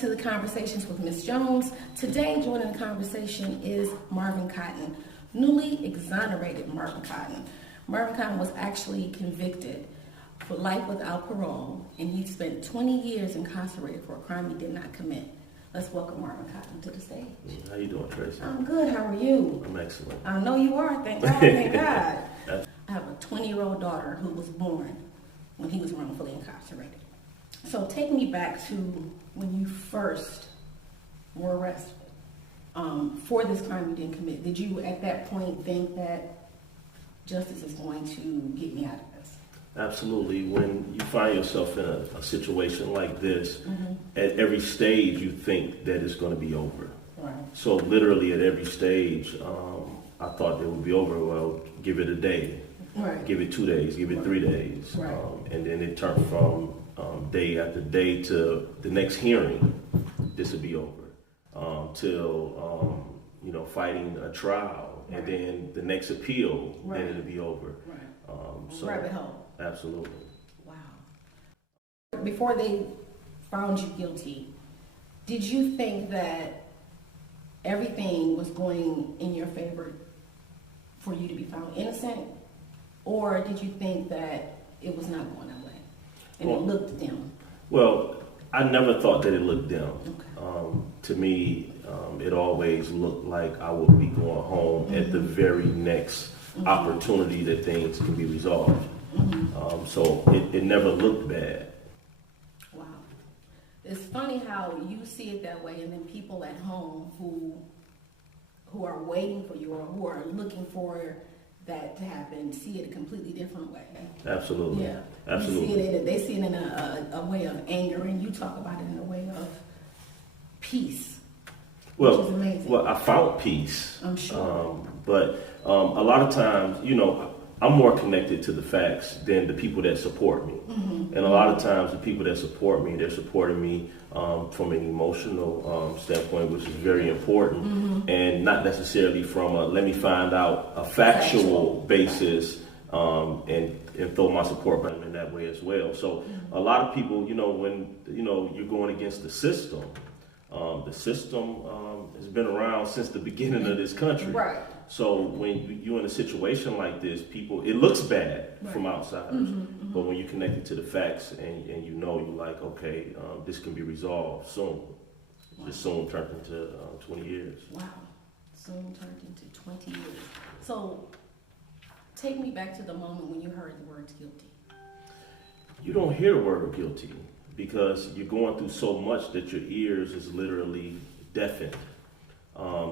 to the Conversations with Ms. Jones. Today, joining the conversation is Marvin Cotton, newly exonerated Marvin Cotton. Marvin Cotton was actually convicted for life without parole, and he spent 20 years incarcerated for a crime he did not commit. Let's welcome Marvin Cotton to the stage. How you doing, Tracy? I'm good. How are you? I'm excellent. I know you are. Thank God. Thank God. I have a 20-year-old daughter who was born when he was wrongfully incarcerated. So take me back to when you first were arrested for this crime you didn't commit. Did you at that point think that justice is going to get me out of this? Absolutely. When you find yourself in a situation like this, at every stage you think that it's going to be over. Right. So literally at every stage, I thought it would be over. Well, give it a day. Right. Give it 2 days. Give it 3 days. Right. And then it turned from day after day to the next hearing. This would be over. Till fighting a trial, and then the next appeal, then it'll be over. Right. Rabbit hole. Absolutely. Wow. Before they found you guilty, did you think that everything was going in your favor for you to be found innocent, or did you think that it was not going that way and it looked dim? Well, I never thought that it looked dim. Okay. To me, it always looked like I would be going home at the very next opportunity that things can be resolved. So it never looked bad. Wow. It's funny how you see it that way, and then people at home who are waiting for you or who are looking for that to happen see it a completely different way. Absolutely. Yeah. Absolutely. They see it in a way of anger, and you talk about it in a way of peace. Which is amazing. Well, I found peace. I'm sure. But a lot of times, I'm more connected to the facts than the people that support me. And a lot of times the people that support me, they're supporting me from an emotional standpoint, which is very important, and not necessarily from a let me find out a factual basis and throw my support button in that way as well. So a lot of people, when you're going against the system has been around since the beginning of this country. Right. So when you're in a situation like this, it looks bad from outsiders, but when you're connected to the facts and you're like, okay, this can be resolved soon. Wow. This soon turned into 20 years. Wow. Soon turned into 20 years. So take me back to the moment when you heard the word guilty. You don't hear the word guilty because you're going through so much that your ears is literally deafened.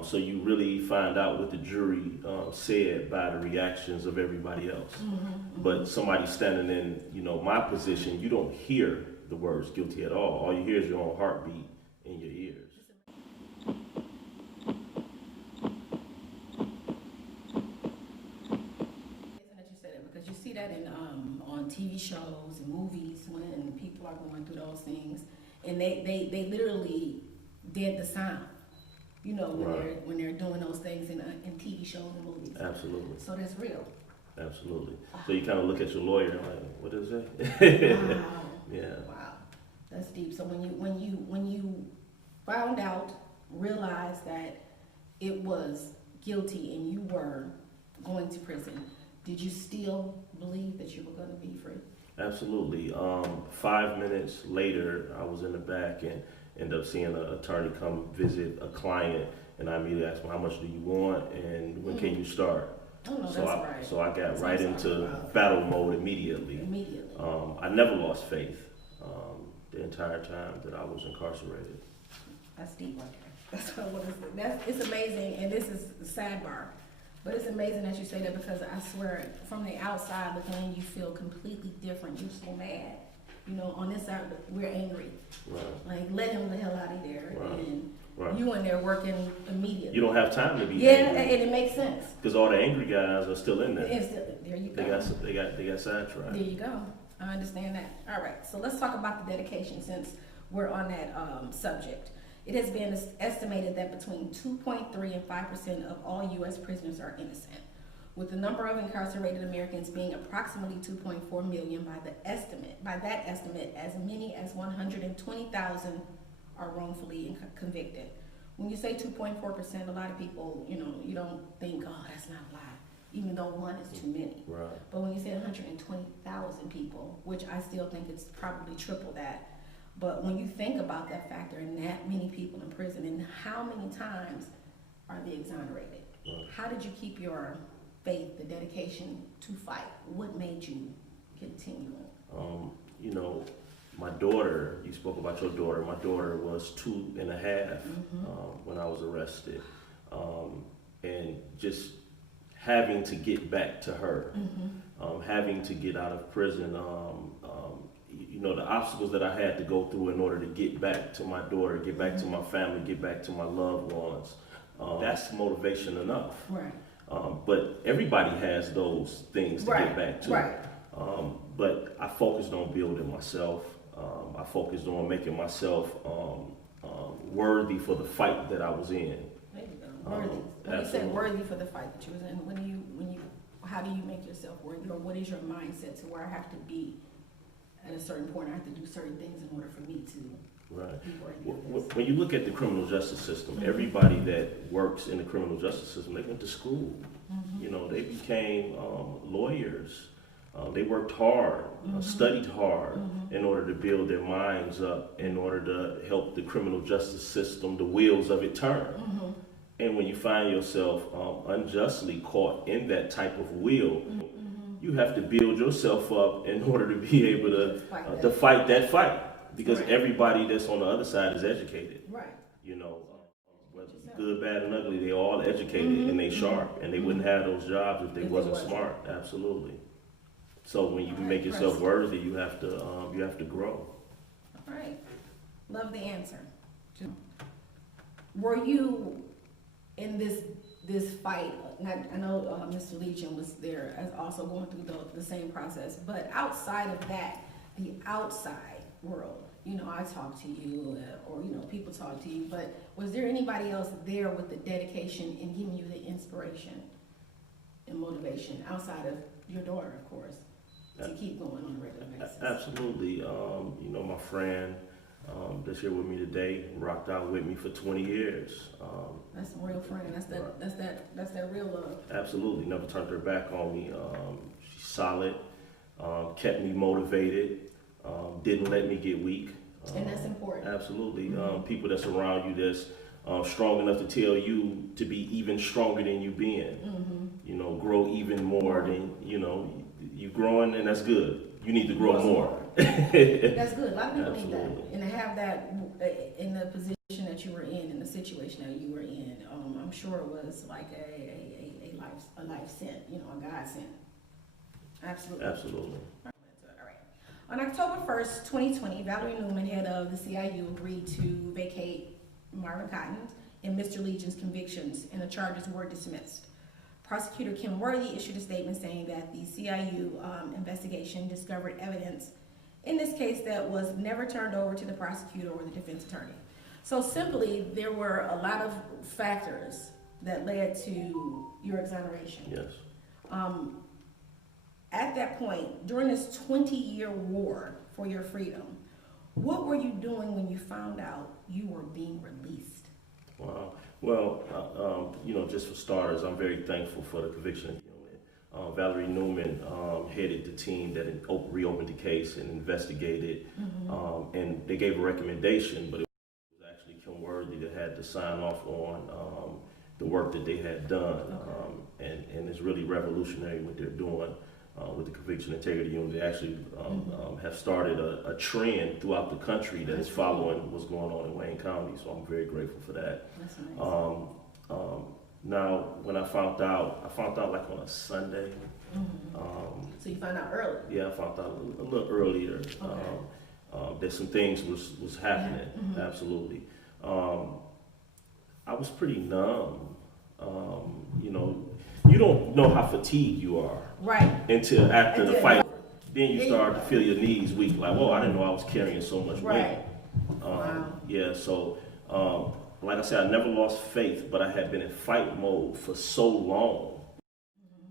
So you really find out what the jury said by the reactions of everybody else. But somebody standing in, my position, you don't hear the words guilty at all. All you hear is your own heartbeat in your ears. That you said it because you see that in on TV shows and movies when people are going through those things, and they literally dead the sound. When they're doing those things in TV shows and movies. Absolutely. So that's real. Absolutely. So you kind of look at your lawyer and like, what is that? Wow. Yeah. Wow. That's deep. So when you found out, realized that it was guilty and you were going to prison, did you still believe that you were going to be free? Absolutely. 5 minutes later, I was in the back and ended up seeing an attorney come visit a client, and I immediately asked him, how much do you want and when can you start? Oh, no, So I got right into battle mode immediately. I never lost faith the entire time that I was incarcerated. That's deep right there. That's what it is. It's amazing, and this is the sidebar. But it's amazing that you say that because I swear, from the outside looking in, you feel completely different. You're so mad. On this side, we're angry. Right. Like, let him the hell out of there. Right. And you in there working immediately. You don't have time to be angry. angry. And it makes sense. Because all the angry guys are still in there. There you go. They got sidetracked. There you go. I understand that. All right. So let's talk about the dedication since we're on that subject. It has been estimated that between 2.3 and 5% of all U.S. prisoners are innocent, with the number of incarcerated Americans being approximately 2.4 million by that estimate, as many as 120,000 are wrongfully convicted. When you say 2.4%, a lot of people, you don't think, oh, that's not a lot, even though one is too many. Right. But when you say 120,000 people, which I still think it's probably triple that, but when you think about that factor and that many people in prison, and how many times are they exonerated? Right. How did you keep your faith, the dedication to fight? What made you continue? My daughter, you spoke about your daughter. My daughter was 2.5 when I was arrested. And just having to get back to her, having to get out of prison, the obstacles that I had to go through in order to get back to my daughter, get back to my family, get back to my loved ones, that's motivation enough. Right. But everybody has those things to get back to. Right. But I focused on building myself. I focused on making myself worthy for the fight that I was in. There you go. Worthy. When you say worthy for the fight that you was in, how do you make yourself worthy, or what is your mindset to where I have to be at a certain point? I have to do certain things in order for me to be worthy of this. When you look at the criminal justice system, everybody that works in the criminal justice system, they went to school. They became lawyers. They worked hard, studied hard in order to build their minds up, in order to help the criminal justice system, the wheels of it turn. And when you find yourself unjustly caught in that type of wheel, you have to build yourself up in order to be able to fight that fight. Because everybody that's on the other side is educated. Right. Whether good, bad, and ugly, they all educated and they sharp, and they wouldn't have those jobs if they wasn't smart. Absolutely. So when you make yourself worthy, you have to grow. All right. Love the answer. Were you in this fight? I know Mr. Legion was there, as also going through the same process. But outside of that, the outside world, I talk to you, or people talk to you. But was there anybody else there with the dedication and giving you the inspiration and motivation outside of your daughter, of course, to keep going on a regular basis? Absolutely. My friend that's here with me today rocked out with me for 20 years. That's a real friend. That's that real love. Absolutely. Never turned her back on me. She's solid. Kept me motivated. Didn't let me get weak. And that's important. Absolutely. People that's around you that's strong enough to tell you to be even stronger than you been. Grow even more than you growing, and that's good. You need to grow more. That's good. A lot of people need that, and to have that in the position that you were in the situation that you were in. I'm sure it was like a life sent, a God sent. Absolutely. Absolutely. All right. On October 1st, 2020, Valerie Newman, head of the CIU, agreed to vacate Marvin Cotton and Mr. Legion's convictions, and the charges were dismissed. Prosecutor Kim Worthy issued a statement saying that the CIU investigation discovered evidence in this case that was never turned over to the prosecutor or the defense attorney. So simply, there were a lot of factors that led to your exoneration. Yes. At that point, during this 20-year war for your freedom, what were you doing when you found out you were being released? Wow. Well, just for starters, I'm very thankful for the conviction. Valerie Newman headed the team that reopened the case and investigated, and they gave a recommendation, but it was actually Kim Worthy that had to sign off on the work that they had done, and it's really revolutionary what they're doing with the Conviction Integrity Unit. They actually have started a trend throughout the country that is following what's going on in Wayne County, so I'm very grateful for that. That's amazing. Now, when I found out like on a Sunday. So you found out early? Yeah, I found out a little earlier. That some things was happening. Absolutely. I was pretty numb. You don't know how fatigued you are. Right. Until after the fight. Then you start to feel your knees weak. Like, whoa, I didn't know I was carrying so much weight. Wow. Yeah, so like I said, I never lost faith, but I had been in fight mode for so long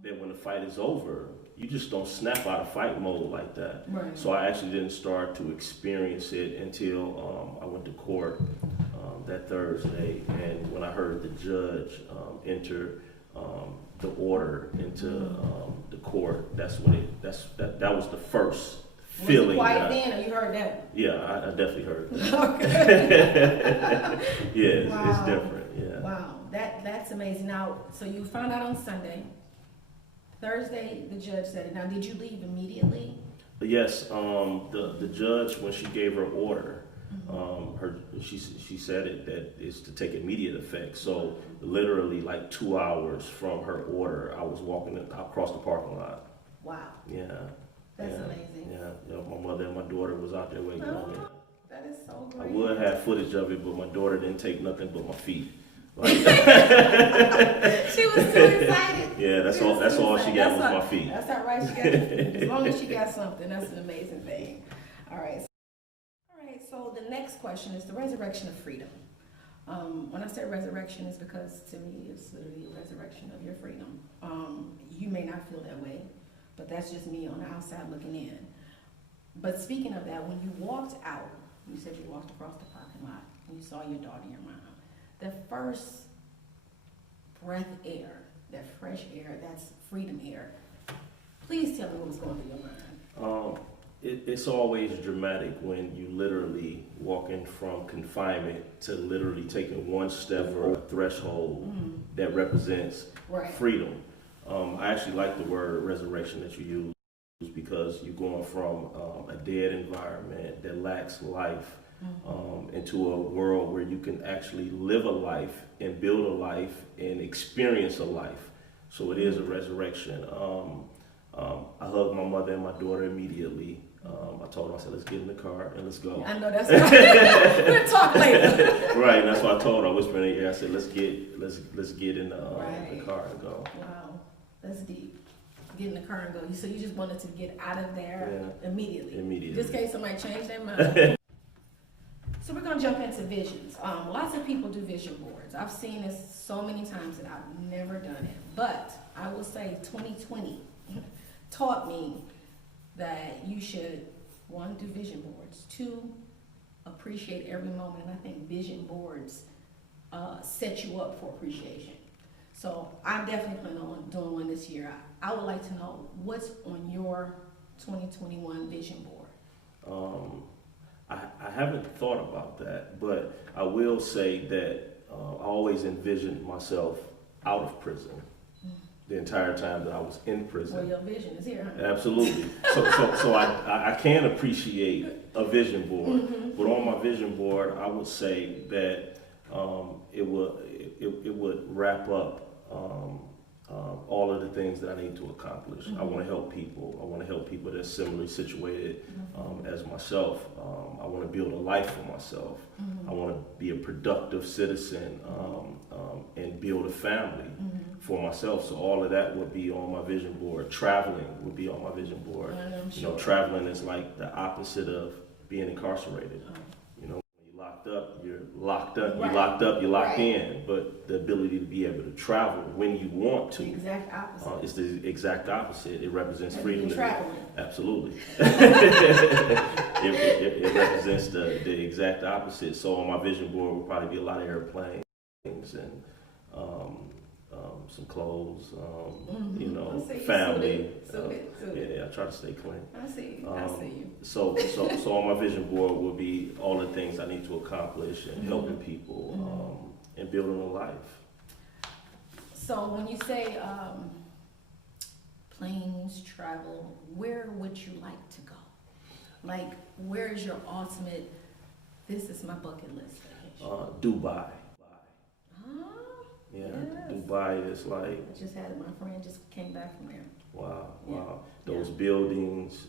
that when the fight is over, you just don't snap out of fight mode like that. Right. So I actually didn't start to experience it until I went to court that Thursday, and when I heard the judge enter the order into the court, that was the first feeling. Was it quiet then, or you heard that? Yeah, I definitely heard that. Okay. Yeah, Wow. it's different. Yeah. Wow, that's amazing. Now, so you found out on Sunday. Thursday, the judge said it. Now, did you leave immediately? Yes, the judge, when she gave her order, she said that it's to take immediate effect. So literally like 2 hours from her order, I was walking across the parking lot. Wow. Yeah. That's yeah, amazing. Yeah, my mother and my daughter was out there waiting on me. That is so I great. would have footage of it, but my daughter didn't take nothing but my feet. Like, She was too excited. yeah, that's all she got was my feet. That's all right. She got as long as she got something, that's an amazing thing. All right. So the next question is the resurrection of freedom. When I say resurrection, it's because to me it's literally a resurrection of your freedom. You may not feel that way, but that's just me on the outside looking in. But speaking of that, when you walked out, you said you walked across the parking lot and you saw your daughter and your mom. The first breath air, that fresh air, that's freedom air. Please tell me what was going through your mind. It's always dramatic when you literally walking from confinement to literally taking one step or a threshold that represents freedom. I actually like the word resurrection that you use because you're going from a dead environment that lacks life into a world where you can actually live a life and build a life and experience a life. So it is a resurrection. I hugged my mother and my daughter immediately. I told her, I said, let's get in the car and let's go. I know that's right. We'll talk later. Right, and that's what I told her. I whispered in her ear, I said, let's get in the car and go. Wow, that's deep. Get in the car and go. So you just wanted to get out of there immediately. Immediately. Just in case somebody changed their mind. So we're going to jump into visions. Lots of people do vision boards. I've seen this so many times that I've never done it. But I will say 2020 taught me that you should, one, do vision boards. Two, appreciate every moment. And I think vision boards set you up for appreciation. So I'm definitely planning on doing one this year. I would like to know what's on your 2021 vision board. I haven't thought about that, but I will say that I always envisioned myself out of prison the entire time that I was in prison. Well, your vision is here, huh? Absolutely. So I can appreciate a vision board, but on my vision board, I would say that it would wrap up all of the things that I need to accomplish. I want to help people. I want to help people that's similarly situated as myself. I want to build a life for myself. I want to be a productive citizen and build a family for myself. So all of that would be on my vision board. Traveling would be on my vision board. You know, traveling is like the opposite of being incarcerated. You know, when you're locked up, you're locked up. You're locked up. You're locked in. But the ability to be able to travel when you want to. The exact opposite. It's the exact opposite. It represents freedom. Traveling. Absolutely. It represents the exact opposite. So on my vision board would probably be a lot of airplanes and some clothes, you know, family. Yeah, I try to stay clean. I see you. I see you. So on my vision board would be all the things I need to accomplish and helping people and building a life. So when you say planes, travel, where would you like to go? Like, where is your ultimate, this is my bucket list vacation? Dubai. Yeah, yes. Dubai is like... I just had it, my friend just came back from there. Wow. Those buildings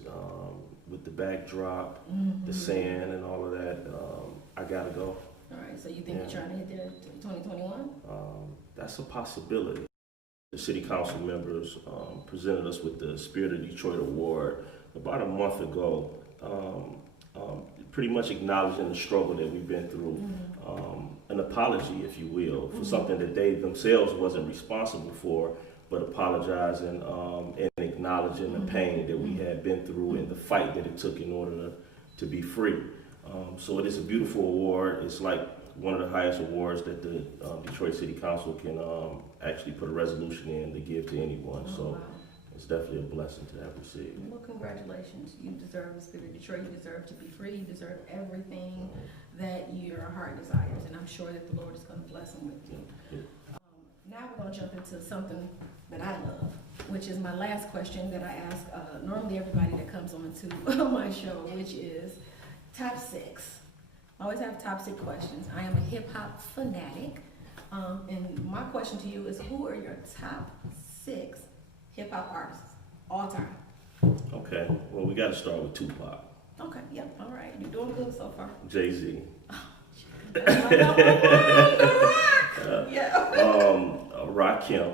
with the backdrop, the sand and all of that, I gotta go. All right, so you think you're trying to hit there in 2021? That's a possibility. The city council members presented us with the Spirit of Detroit Award about a month ago, pretty much acknowledging the struggle that we've been through, an apology, if you will, for something that they themselves wasn't responsible for, but apologizing and acknowledging acknowledging the pain that we had been through and the fight that it took in order to be free. So it is a beautiful award. It's like one of the highest awards that the Detroit City Council can actually put a resolution in to give to anyone. Oh, so wow. it's definitely a blessing to have received. Well, congratulations. You deserve the spirit of Detroit. You deserve to be free. You deserve everything that your heart desires. And I'm sure that the Lord is going to bless them with you. Yeah. Now we're going to jump into something that I love, which is my last question that I ask normally everybody that comes on to my show, which is top 6. I always have top 6 questions. I am a hip-hop fanatic. And my question to you is, who are your top 6 hip-hop artists all time? Okay, well, we got to start with Tupac. Okay, yep, all right. You're doing good so far. Jay-Z. That's my number 1, yeah. Rakim.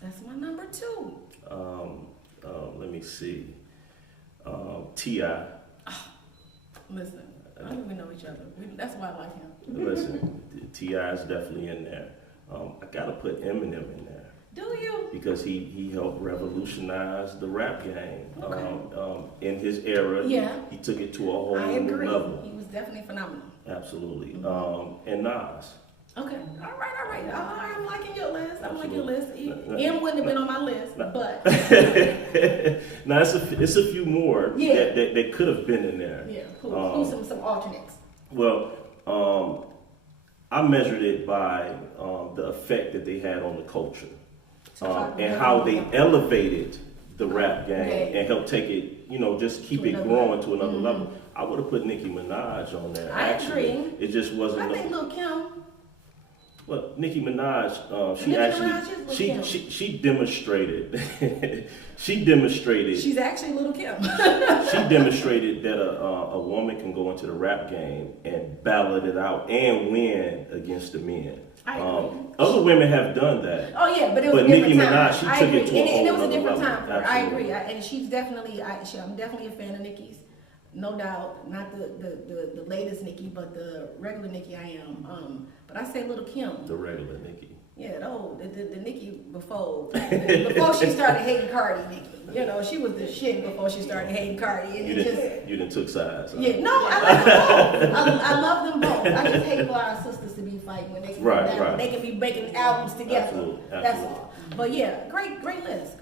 That's my number 2. Let me see. T.I. Listen, I don't even know each other. That's why I like him. Listen, T.I. is definitely in there. I got to put Eminem in there. Do you? Because he helped revolutionize the rap game. Okay. In his era, Yeah. he took it to a whole I new agree. level. He was definitely phenomenal. Absolutely. Mm-hmm. And Nas. Okay. All right. I'm liking your list. I'm liking your Absolutely. list. M wouldn't have been on my list, but. Now, it's a few more Yeah. that could have been in there. Yeah. Who's some alternates? Well, I measured it by the effect that they had on the culture. And how they elevated the rap game and helped take it, just keep it growing to another level. I would have put Nicki Minaj on there. I actually. agree. It just wasn't. I think Lil' Kim. Well, Nicki Minaj, she demonstrated. She demonstrated. She's actually Lil' Kim. She demonstrated that a woman can go into the rap game and battle it out and win against the men. I agree. Other women have done that. Oh yeah, but it was a Nicki different time. Minaj, she I took agree. it to a whole and it was a other different level. time for her. I Absolutely. agree. And she's definitely, I'm definitely a fan of Nicki's. No doubt. Not the latest Nicki, but the regular Nicki I am. But I say Lil' Kim. The regular Nicki. Yeah, the Nicki before she started hating Cardi, Nicki. She was the shit before she started hating Cardi. And You done took sides. Huh? Yeah, no, I like them both. I love them both. I just hate for our sisters to be fighting when they can Right. They can be making albums together. Absolutely. That's all. But yeah, great list.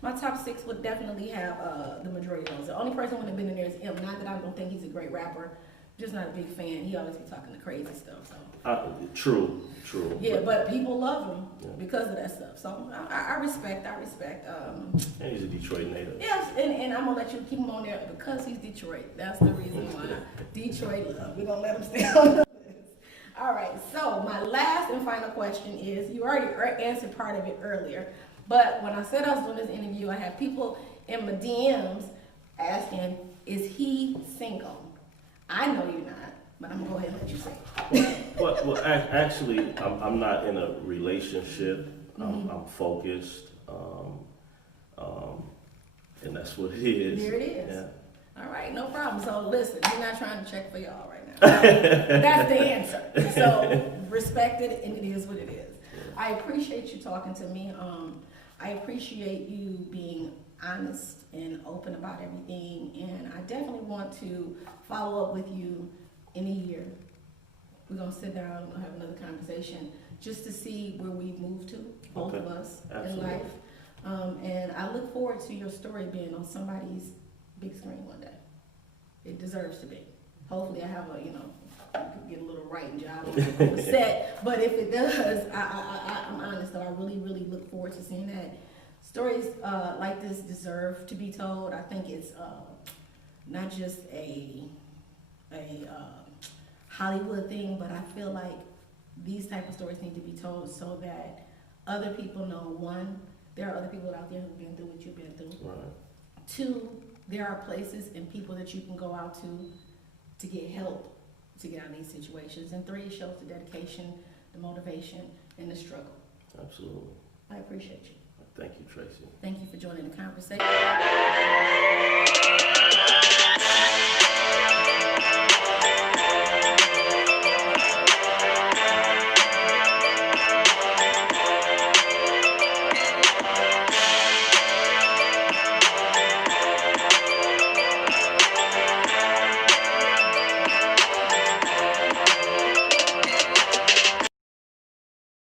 My top 6 would definitely have the majority of those. The only person who would have been in there is M. Not that I don't think he's a great rapper. Just not a big fan. He always be talking the crazy stuff. So. True. Yeah, but people love him because of that stuff. So I respect. And he's a Detroit native. Yes, and I'm gonna let you keep him on there because he's Detroit. That's the reason why. Detroit love. We're gonna let him stay on the list. All right. So my last and final question is: you already answered part of it earlier, but when I said I was doing this interview, I had people in my DMs asking, "Is he single?" I know you're not, but I'm gonna go ahead and let you say it. Well, actually, I'm not in a relationship. I'm focused, and that's what it is. Here it is. Yeah. All right, no problem. So listen, we're not trying to check for y'all right now. That's the answer. So respect it, and it is what it is. I appreciate you talking to me. I appreciate you being honest and open about everything, and I definitely want to follow up with you in a year. We're gonna sit down and have another conversation just to see where we've moved to, both of us. Absolutely. In life. And I look forward to your story being on somebody's big screen one day. It deserves to be. Hopefully I have you could get a little writing job on the set, but if it does, I'm honest though, I really, really look forward to seeing that. Stories like this deserve to be told. I think it's not just a Hollywood thing, but I feel like these type of stories need to be told so that other people know, one, there are other people out there who've been through what you've been through. Right. 2, there are places and people that you can go out to get help to get out of these situations. And 3, it shows the dedication, the motivation, and the struggle. Absolutely. I appreciate you. Thank you, Tracy. Thank you for joining the conversation.